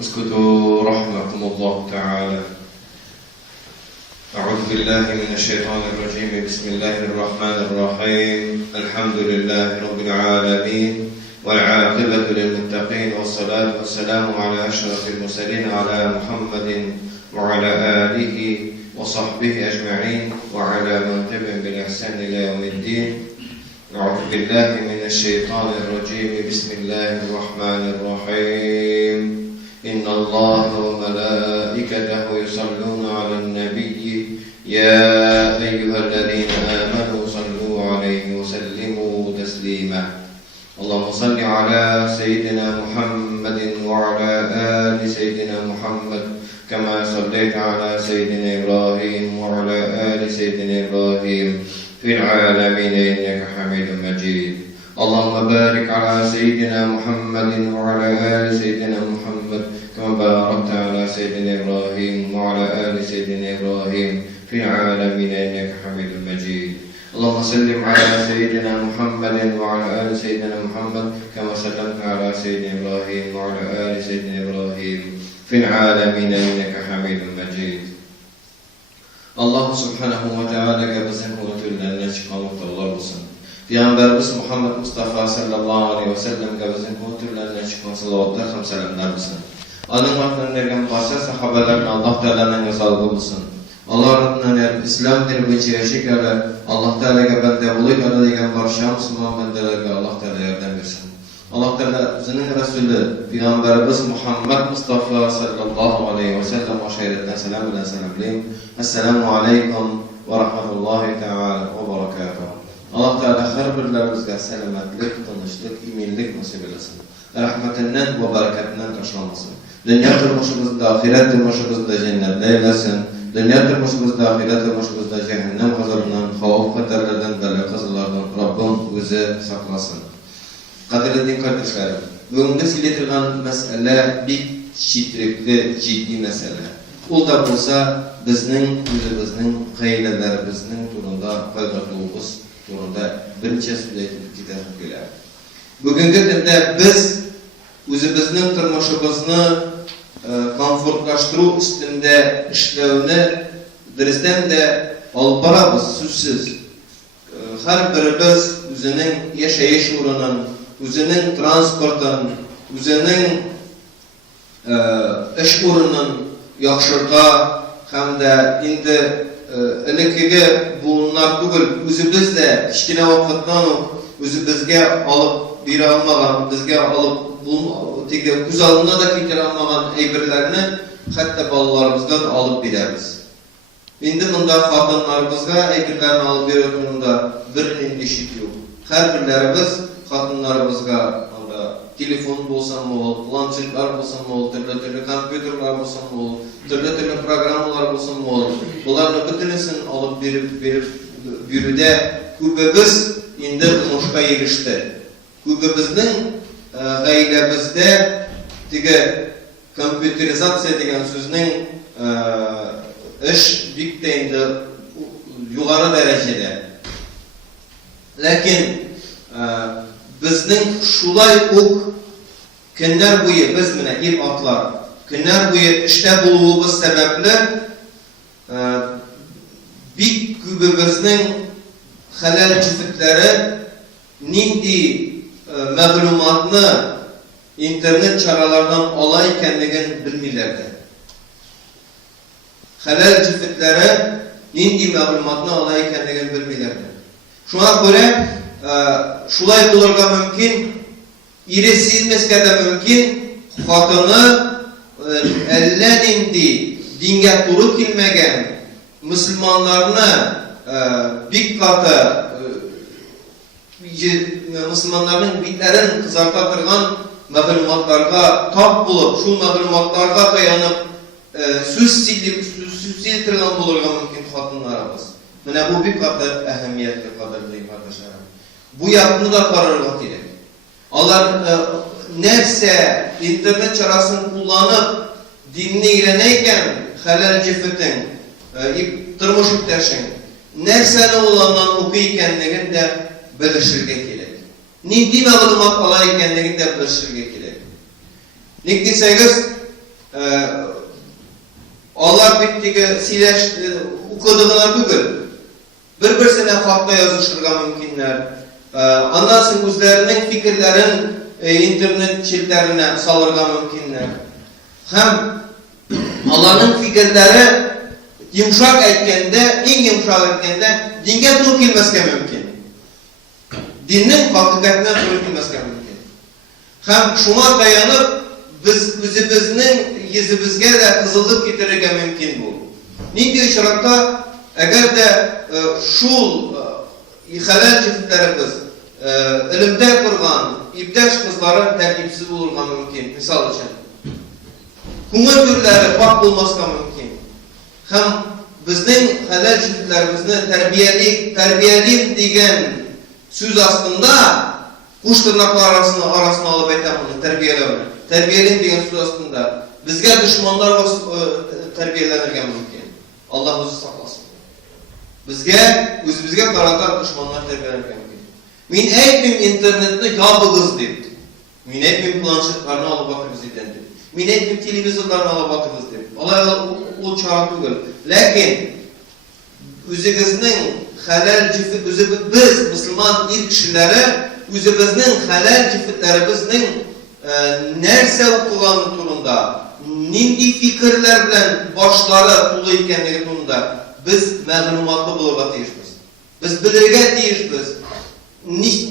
اسكتوا رحمكم الله تعالى. أعوذ بالله من الشيطان الرجيم. بسم الله الرحمن الرحيم. الحمد لله رب العالمين والعاقبة للمتقين، والصلاة والسلام على أشرف المرسلين على محمد وعلى آله وصحبه أجمعين وعلى من تبعهم بالإحسان إلى يوم الدين. أعوذ بالله من الشيطان الرجيم. بسم الله الرحمن الرحيم. إن الله وملائكته يصلون على النبي يا أيها الذين آمنوا صلوا عليه وسلموا تسليما. اللهم صل على سيدنا محمد وعلى آل سيدنا محمد كما صليت على سيدنا إبراهيم وعلى آل سيدنا إبراهيم في العالمين إنك حميد مجيد. اللهم بارك على سيدنا محمد وعلى آل سيدنا محمد كما باركت على سيدنا إبراهيم وعلى آل سيدنا إبراهيم في العالمين إنك حميد مجيد. اللهم سلم على سيدنا محمد وعلى آل سيدنا محمد كما سلمت على سيدنا إبراهيم وعلى آل سيدنا إبراهيم في العالمين إنك حميد مجيد. Allah subhanahu wa ta'ala bizim hudutlarına çıkanlıklar olsun. Peygamberimiz Muhammed Mustafa sallallahu aleyhi ve sellem bizim hudutlarına çıkan salavatlar hem selamlar olsun. Onun vaktinde ergen başka sahabelerine Allah Teala'nın yazılı olsun. Allah Rabbi'nin İslam dini ve çeşitleri Allah Teala'ya bende bulup adayken barışan Müslüman bendelerine Allah Teala yardım versin. Allah Teala bizning Resulü Peygamberimiz Muhammed Mustafa sallallahu aleyhi ve sellem aşiretten selam bilen selamlayım. Esselamu aleyküm ve rahmetullahi teala ve berekatuhu. Allah Teala her birlerimizge selametlik, tanışlık, iminlik nasip eylesin. Rahmetinden ve bereketinden taşlamasın. Dünya turmuşumuzda, ahiret turmuşumuzda cennet eylesin. Dünya turmuşumuzda, ahiret turmuşumuzda cehennem gazabından, havf katerlerden, bela kazalardan Rabbim bizi saklasın. Kadirli din kardeşlerim, bugün siletirgan mesele bir şitrikli, ciddi mesele. O da olsa bizning o'zimizning qaylalarimizning turunda, qayg'urligimiz turunda birinchi so'zlayib ketadilar. Bugungi kunda biz o'zimizning turmushimizni komfortlashtirish ustida ishlovni birdan da olib boramiz, so'zsiz. Har birimiz o'zining yashash o'rnining, o'zining transportdan, o'zining ish o'rnining yaxshirqa hamda endi ilkiga bunlar tugul o'zimizda kichkina vaqtdan o'zimizga olib bera olmagan, bizga olib bu ko'z oldina da keltira olmagan ayberlarni hatto bolalarimizdan olib beramiz. Endi bunda xotinlarimizga ayberlarni olib berayotganda bir endishik yo'q. Har birlarimiz xotinlarimizga telefon bo'lsin, planshetlar bo'lsin, turli kompyuterlar bo'lsin, turli programmalar bo'lsin, bularni butinisini olib berib yurida ko'pimiz endi turmushga erishdi. Ko'pimizning g'aylabizda tege kompyuterizatsiya degan so'zning ish bitta endi yuqori darajada. Lekin bizning shulay o'q kunlar bo'yi biz mana otlar kunlar bo'yi ishda bo'luvimiz sababli bik ko'pimizning halal jufitlari nindi ma'lumotni internet choralaridan ola ekanligini bilmaylardi. Halal jufitlari nindi ma'lumotni ola ekanligini bilmaylardi. Shunga ko'ra şulay bulurga mümkün, iri silmesge de mümkün, xotini ellenindi dinge turu kilmegen Müslümanlarını bir katı Müslümanların bitlerin kızartatırgan mağlumatlarga tap bulup, şu mağlumatlarga dayanıp süz siltirgan bulurga mümkün xotinlarımız. Mene bu bir katı ehemmiyetli kadarlıyım arkadaşlarım. Bu yapını da kararlık gerek. Allah neyse internet çarasını kullanıp dinini öğrenirken halal cifetin, turmuş iptaşın, nerseni olandan okuykenliğin de bilişirge gerek. Nindi mağlumat alaykenliğin de bilişirge gerek. Ne deseniz Allah bittiği sileş okuduğuna tügül. Bir-birsine hatta yazışırga mümkünler. Ondan sonra özlerinin fikirlerin internet çillerine salırga mümkünler. Hem Allah'ın fikirleri yumuşak etkende, en yumuşak etkende dinge tur kilmesine mümkün. Dinin hakikatine tur kilmesine mümkün. Hem şuna dayanıp özümüzün yüzümüzge de kızılıp getirirge mümkün bu. Neydi işaretle eğer de şul halal çiftlerimiz ilimde kurgan ibdaş kızları terkipsiz olurga mümkün. Misal için. Kuma türleri bak bulmasına mümkün. Hem bizden halal çiftlerimizni terbiyeliyim degen söz aslında kuş tırnaklar arasına alıp aytam bunu terbiyeleme. Terbiyeliyim degen söz aslında bizge düşmanlar terbiyelenirgen mümkün. Allah bizi saklasın. Bizge karatan düşmanlar terbiyelenirgen mümkün. Min aytmim internetni ya bu kız deyip. Min aytmim planşetlerini alıp bakırız deyip. Min aytmim televizorlarını alıp bakırız deyip. Allah o çaratı gül. Lakin özümüzün halal cifit, biz Müslüman ilk kişileri özümüzün halal cifitlerimizin nerse okuğanı turunda, nindi fikirler bilen başları tulu ikenleri turunda biz məlumatlı bulurga teyişmiz. Biz bilirge teyişmiz.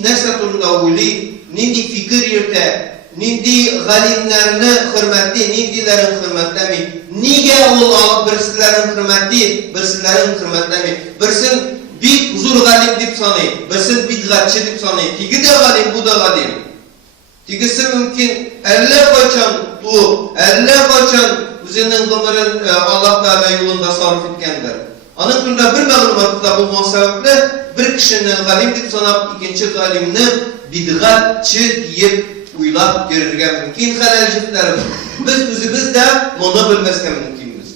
Nerse turunda uli, nindi fikir yirte, nindi galimlerini hürmetli, nindilerin hürmetlemi, nige ol alıp birisilerin hürmetli, birisilerin hürmetlemi, birisin bit huzur galim dip sanay, birisin bidgatçı dip sanay, tigi de galim, bu da galim. Tigisi mümkün, 50 kaçan bu, 50 kaçan üzerinin kımırın Allah Teala yolunda sarf etkendir. Anın türünde bir məlumatı da bulma sebeple bir kişinin galim dip sanap, ikinci galimini bidgatçı deyip uylap görürgen mümkün halalciklerimiz. Biz özümüz de bunu bilmezken mümkünüz.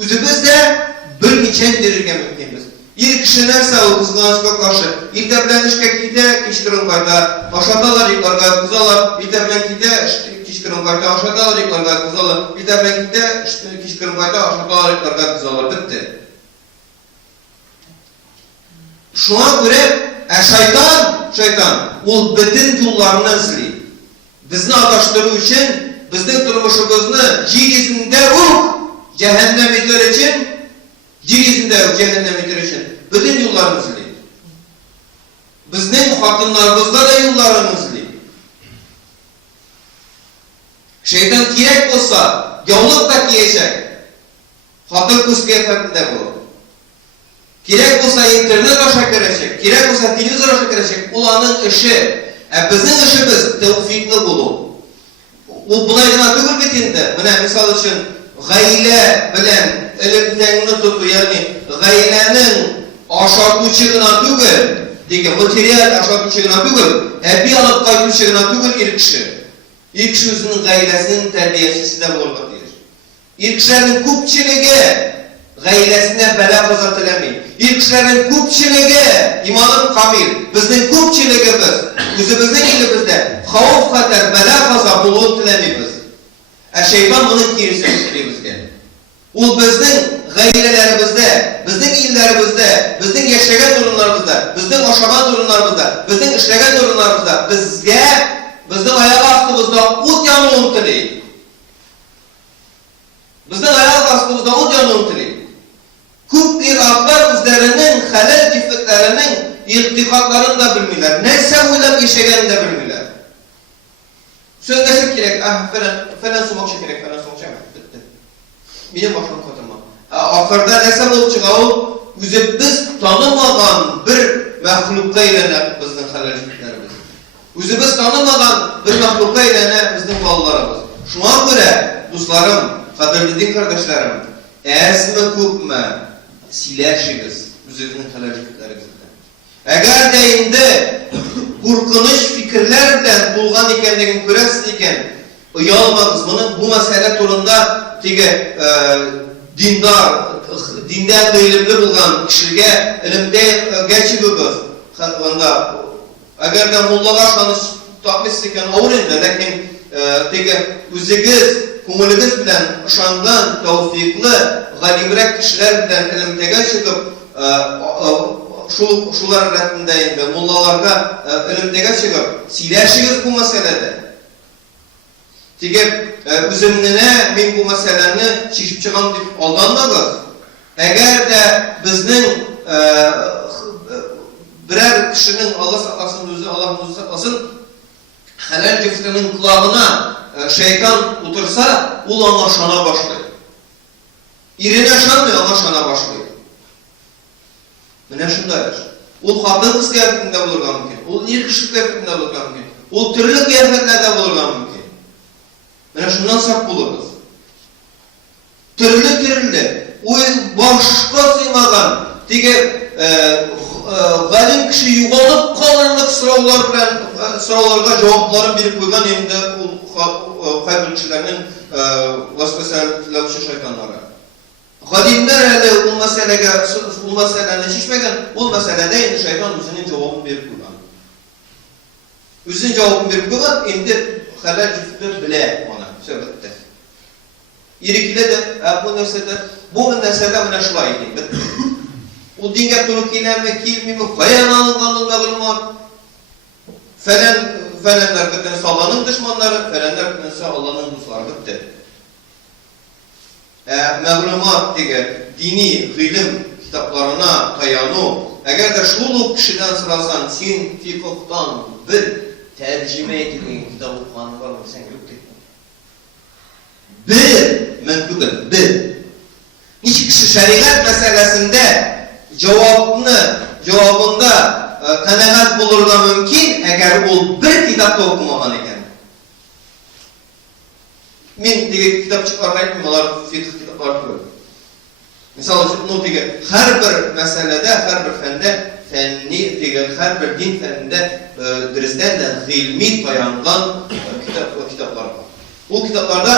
Özümüz de bilmeyken verirgen mümkünüz. İlk kişi nerse o kızgınlaşka karşı irteplenişke kite kişkirin kayda aşağıdalar yıklarga kızalar, irteplen kite kişkirin kayda aşağıdalar yıklarga kızalar, irteplen kite kişkirin kayda aşağıdalar yıklarga kızalar. Bitti. Şuna göre şeytan o bütün yollarını izleyip bizni adaştırı için bizden durmuşumuzunu cirizinde ruh cehennem eder için cirizinde cehennem eder için bütün yollarını izleyip bizden hatınlarımızda da yollarını izleyip şeytan gerek olsa yavluk da giyecek hatın kız kıyafetinde bu. Gerek olsa internet aşağı girecek, gerek olsa televizor aşağı girecek, olanın işi, bizim işimiz tevfikli bulu. O bulayına tügül bitinde, misal için gayle bilen ilimtenini tutu, yani gaylenin aşağı çıkına tügül, dege materyal aşağı çıkına tügül, bir alıp kayıp çıkına tügül ilk kişi. İlk kişi özünün gaylesinin terbiyesisi de bulurdu diyor. İlk kişilerin kupçiliği, gaylesine bela kazatılemi. İlk kişilerin kupçiliği, imanın kamil, bizden kupçiliğimiz, özümüzün ilimizde, havf kadar bela kazat buluğun tilemiyiz. Şeytan bunun kirisini istiyoruzken. O bizden gaylelerimizde, bizden illerimizde, bizden yaşayan durumlarımızda, bizden aşağı durumlarımızda, bizden işleyen durumlarımızda, bizden ayak astımızda ut yanılığın tili. Bizden ayak astımızda ut yanılığın tili. Küp iratlar üzerinin halal cifetlerinin irtikatlarını da bilmirler. Neyse uylap yaşayanını da bilmirler. Söyleşip gerek, falan sumak şekerek, falan sumak şekerek, bitti. Benim başım katırma. Ahırda neyse olup çıkağı, biz tanımadan bir mehlukka ilene bizden halal cifetlerimiz. Biz tanımadan bir mehlukka ilene bizden vallarımız. Şuna göre, dostlarım, kadirli din kardeşlerim, esmi küpme, silerşigiz, üzerinin halacılıklarımızda. Eğer de indi korkunç fikirler bilen bulgan ikenligini göresiz iken, uyalmağız bu mesele turunda dindar ilimli bulgan kişilige ilimde geçibimiz. Eğer de mullalar şanı takmış iken olur indi, lakin özünüz күңелегез белән ышанган, тәүфиклы, галимрәк кешеләр белән элемтәгә чыгып, шулар рәтендә инде муллаларга элемтәгә чыгып, сөйләшегез бу мәсьәләдә. Тигеп, үзем генә мин бу мәсьәләне чишеп чыгам дип алданмагыз. Әгәр дә безнең берәр кешенең Аллаһ сакласын, хәләл җефтенең колагына шәйтан утырса, ул аңа шана башлый. Иренә ышанмый, аңа шана башлый. Менә шундай. Ул хатын кыз кыяфәтендә булырга мөмкин. Ул ир кеше кыяфәтендә булырга мөмкин. Ул төрле кыяфәтләрдә булырга мөмкин. Менә шуннан сак булыгыз. Төрле. Ул башка сыймаган, теге галим кеше югалып калырлык сорауларга җавапларын биреп куйган инде ул кайбер кешеләрнең васваса теләүче шайтаннары. Галимнәр әле ул мәсьәләне чишмәгән, ул мәсьәләдә инде шайтан үзенең җавабын биреп куйган. Үзенең җавабын биреп куйган, инде хәләл җифте белә аны, сөбәттә. Ирекиле дә, бу нәрсәдә менә шулай иде. Ул дингә туры киләме, килмиме, каян алынган ул мәгълүмат? Фәләннәр бөтенесе Аллаһның дошманнары, фәләннәр бөтенесе Аллаһның дуслары бетте. Мәгълүмат теге дини гыйлем китапларына таяну, әгәр дә шул ук кешедән сорасаң, син фикыһтан бер тәрҗемә ителгән китап укыган бармы, сән юк дип. Бер мөмкин, бер. Ничек шәригать мәсьәләсендә җавабында канәгать булырга мөмкин, әгәр ул бер китапта укымаган икән. Мин теге китапчыкларга әйтмим, алар фикъ китаплары түгел. Мисалы өчен, теге һәрбер мәсьәләдә, һәрбер фәндә, һәрбер дин фәнендә дөрестән дә гыйльми таянган китаплар бар. Ул китапларда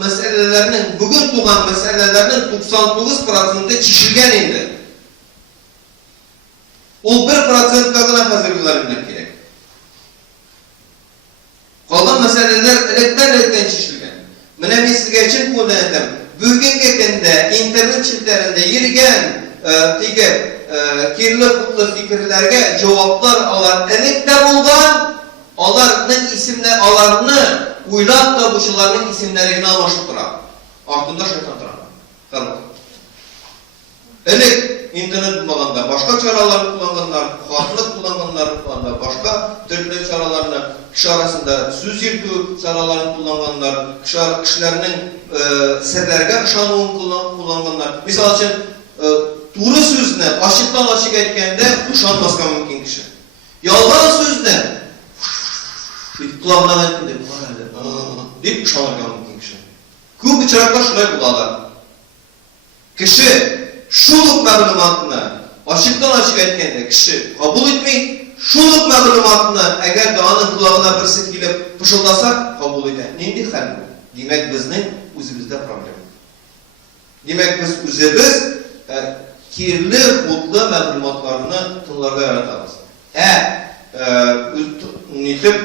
мәсьәләләрнең, бүген туган мәсьәләләрнең 99% чишелгән инде. Ул 1%-ка гына хәзерге галимнәр кирәк. Калган мәсьәләләр электән чишелгән. Менә мин сезгә чын күңелдән әйтәм, бүгенге көндә интернет челтәрендә йөргән теге кирле-кутлы фикерләргә җаваплар алар электә булган, аларның исемләре, аларны уйлап табучыларның исемләре генә алмашып тора. Артында шайтан тора. Элек интернет булмаганда башка чаралар кулланганнар, хатлык кулланганнар, башка төрле чараларны, кеше арасында сүз йөртү чараларын кулланганнар, кешеләрнең серләргә ышануын кулланганнар. Мисал өчен, туры сүзне ачыктан-ачык әйткәндә ышанмаска мөмкин кеше. Ялган сүзне кулагына әйткәндә дип ышанырга мөмкин кеше. Күп очракта шулай булалар. Кеше шул мәгълүматны ачыктан-ачык әйткәндә кеше кабул итми, шул мәгълүматны әгәр дә аның кулагына берсе килеп пышылдаса, кабул итә. Нинди хәл бу? Димәк, безнең үзебездә проблема. Димәк, без үзебез кирле-кутлы мәгълүматларны тыңларга яратабыз. Нитеп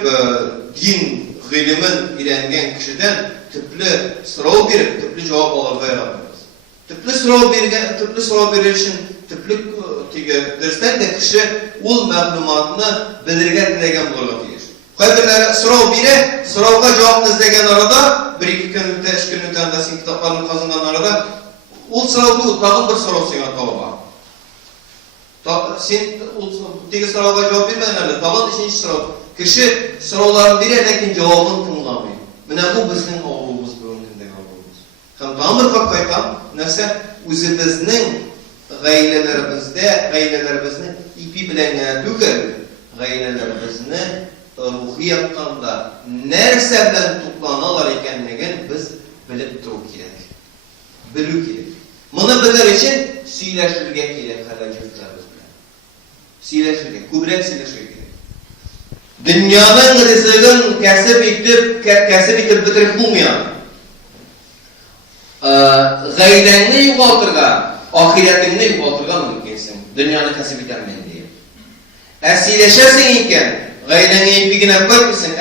дин гыйлемен өйрәнгән кешедән төпле сорау биреп, төпле җавап алырга яратабыз. Төпле сорау бирер өчен, төпле дөрестән дә кеше ул мәгълүматны белергә теләгән булырга тиеш. Кайберләре сорау бирә, сорауга җавап эзләгән арада, 1-2 көн үтә, 3 көн үтә, син китапларны казынган арада, ул сорау түгел, тагын бер сорау сиңа таба. Син теге сорауга җавап бирмәгән әле, тагын икенче сорау. Кеше сорауларын бирә, ләкин җавабын тыңламый. Менә бу безнең авылыбыз бүгенгендәге авылыбыз. Һәм тагын бер кайткан нәрсә, үзебезнең гаиләләребезне ипи белән генә түгел, гаиләләребезне рухи яктанда нәрсә белән тукланалар икәнлеген без белеп тору кирәк. Белү кирәк. Моны белер өчен сөйләшергә кирәк хәләҗәтләребез белән. Сөйләшергә, күбрәк сөйләшергә кирәк. Дөньяның ризыгын кәсеп итеп бетереп булмый. Гаиләңне югалтырга, ахиретеңне югалтырга мөмкинсең. Дөньяны кәсеп итәрмен дип. Сөйләшәсең икән, gailenge ipigine koymasın,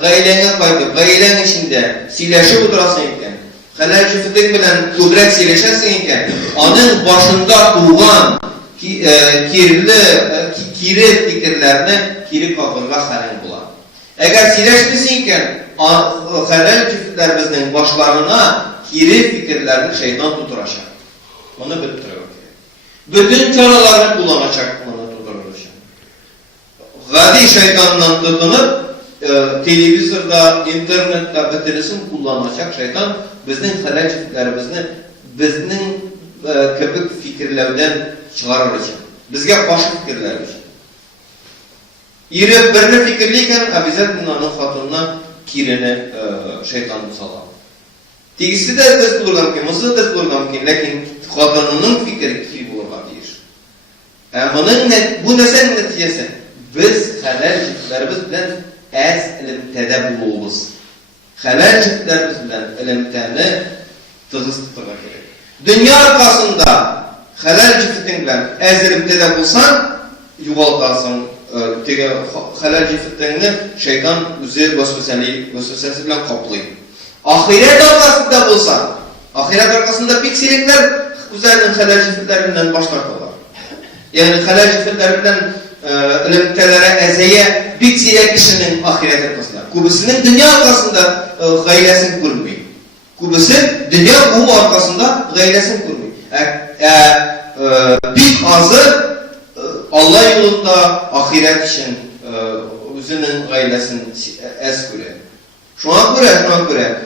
gailenge koyup, gailenin içinde sileşip oturasın iken, halal cüfetlik bilen kudret sileşersin iken, onun başında tuğan kiri fikirlerini kiri kafırga halin bulan. Eğer sileşmesin iken, halal cüfetlerimizin başlarına kiri fikirlerini şeytan tuturacak. Onu bitirmek. Bütün çaralarını kullanacak onu tuturacak. Gadi şeytandan tutunup televizyonda, internette bitirisini kullanacak şeytan bizning halal cüfetlerimizni bizning köpük fikirlerden çıkaracak. Bizge karşı fikirler için. İri birli fikirliyken abizet bunların hatırına kirini şeytan salar. Tegisi de ders bulurgam ki, mısır ders bulurgam ki, lakin hatırının fikri kiri bulurgam deyir. Bu nesen neticesi? Biz halal cüfetlerimiz bilen az ilimtede buluruz. Halal cüfetlerimiz bilen ilimteni tığız tutuğa gerek. Dünya arkasında halal cüfetin bilen az ilimtede bulsan, yuvaltarsın. Halal cüfetlerini şeytan üzeri vesvesesi bilen kaplayın. Ahiret arkasında bulsan, ahiret arkasında pikselikler üzerinin halal cüfetlerinden başlarlar. Yani halal cüfetlerinden ilimtelere ezeye pikselek kişinin ahiret arkasında. Kubisinin dünya arkasında gaylesini kurmuyor. Kubisi dünya kubu arkasında gaylesini kurmuyor. Pik azı Allah yolunda ahiret için özünün gaylesini ez kuruyor. Şuna göre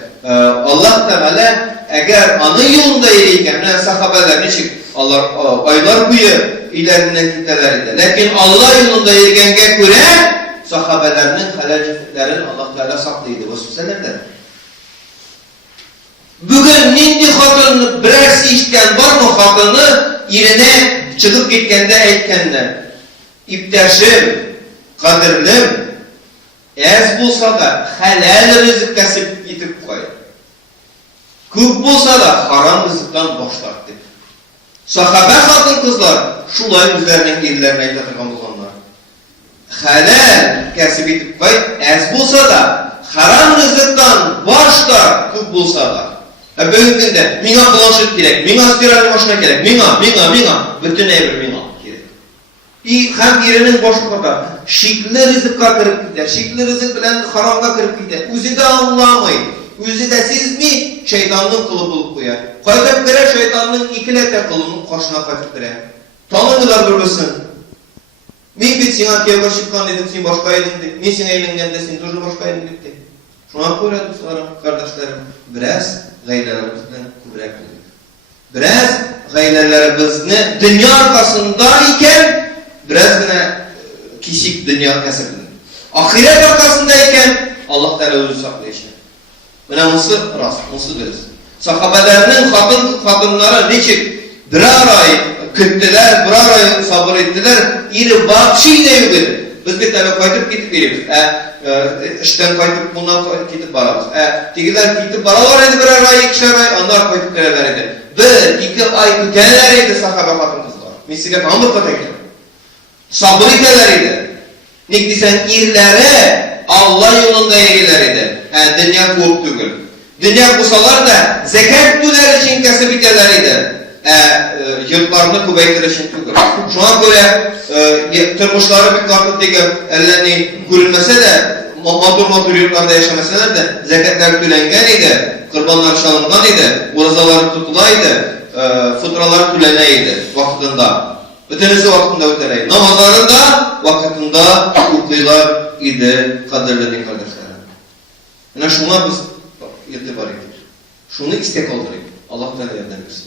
Allah Teala eğer anı yolunda yürürken sahabeler niçin aylar boyu ilerinden kitlelerinde. Lakin Allah yolunda yürürken göre sahabelerinin halal cüfetlerini Allah Teala saklıydı. Vesveselerden. Bugün nindi hatırını birersi işten var mı hatırını yerine çıkıp gitkende etkende iptaşım, kadirlim ez bulsa da halal rızık kasip yitip koy. Köp bulsa da haram rızıktan boş tarttı. Sahabe hatın kızlar şulay üzerinin yerlerine yatırgan bulanlar. Halal kasip yitip koy, ez bulsa da haram rızıktan boş tart köp bulsa da. Bugün günde mina bulaşık gerek, mina istirali başına gerek, mina, bütün evir mina gerek. Hem yerinin boşluğu kadar şikli rızıkka kırıp gider, şikli rızık bilen haramga kırıp gider. Üzü de anlamayın, üzü de siz mi şeytanın kılı bulup koyar. Kaytıp vere şeytanın ikilete kılının koşuna kaytıp vere. Tanımılar durursun. Min bit sana kevga çıkan dedim, sen başka edin de, min sen eğlenden de sen durur başka edin de. Şuna koyar dostlarım, kardeşlerim, biraz gayrelerimizden kübrek olduk. Biraz gayrelerimizden dünya arkasındayken biraz yine kişik dünya kasıbını. Ahiret arkasındayken Allah Teala özü saklayışır. Buna mısır rast, mısır deriz. Sahabelerinin kadınları niçin birer ay küttüler, birer ay sabır ettiler, iri bakşiyle yürüdü. Biz bir tane kaytıp gidip veriyoruz. İşten kaytıp bundan gidip baramız. Dikiler gidip baralar idi birer ay, ikişer ay, onlar kaytıp verirler idi. Bir, iki ay küteler idi sahabe kadın kızlar. Misile tamır katekler. Sabır iteler idi. Nik desen irlere Allah yolunda eğiler idi. Dünya kurup tügül. Dünya kusalar da zekat tüler için kesip iteler idi. Yurtlarını kuvvetler için tügül. Şuna göre tırmışları bir kartı digip ellerini görülmese de matur yurtlarda yaşamasalar da zekatlar tülengen idi. Kurbanlar çalıngan idi. Urazalar tutulaydı. Fıtralar tüleneydi vaktinde. Ötenesi vaktinde öteleydi. Namazları da vaktinde ukuylar idi kadirlediğin kardeşlerim. Yani şuna biz itibar edir. Şunu istek olduruyor. Allah Teala yerden versin.